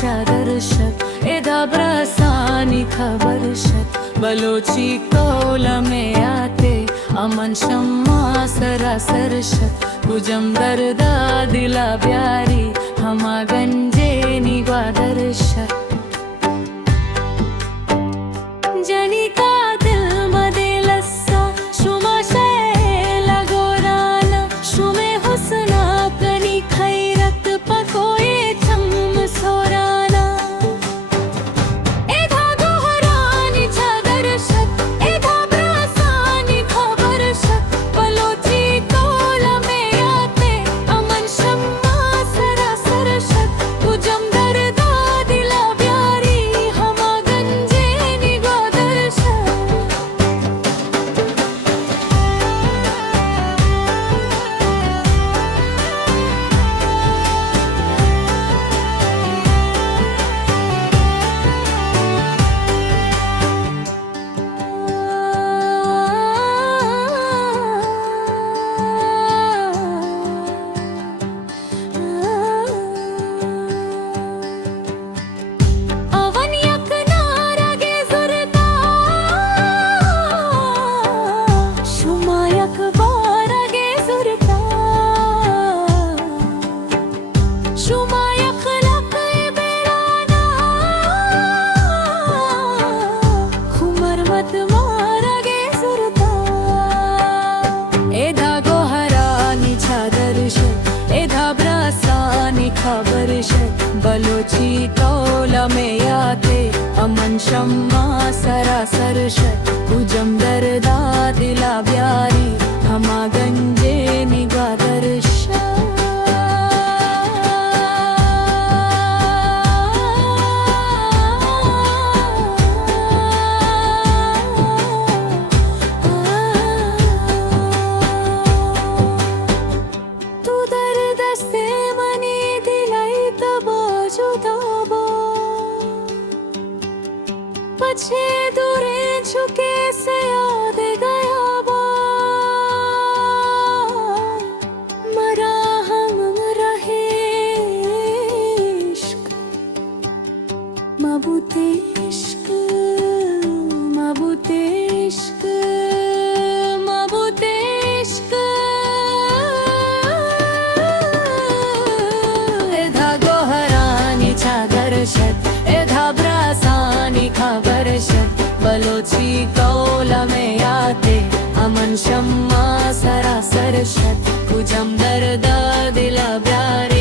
चादरशत एधा ब्रसानी खबरशत बलोची कौलमे आते अमन शम्मा सरासरशत कुजम दर्दा दिला ब्यारी हमा गंजे निग्वादरशत जनी का दिल मदे लस्सा शुमा शैला गोराना शुमे हुस्ना कनी खैरत पकोए चम सोराना एधा गोहरानी चादरशत एधा ब्रासानी खबरशत बलोची कौलमे आते अमन शम्मा सरासरशत कुजम दर्दा दिला ब्यारी हमा गंजे बलोची कौलमे आते अमन शम्मा सरासरशत कुजम दर्दा दिला ब्यारी हमा गंजे निग्वादरशत पछे दूरे झुके से याद गया बा मरा हम रहे इश्क मबूते इश्क मबूते इश्क मबूते इश्क एधा गोहरानी चादरशत एधा ब्रासानी खबरशत बलोची कौलमे आते अमन शम्मा सरासरशत कुजम दर्दा दिला ब्यारी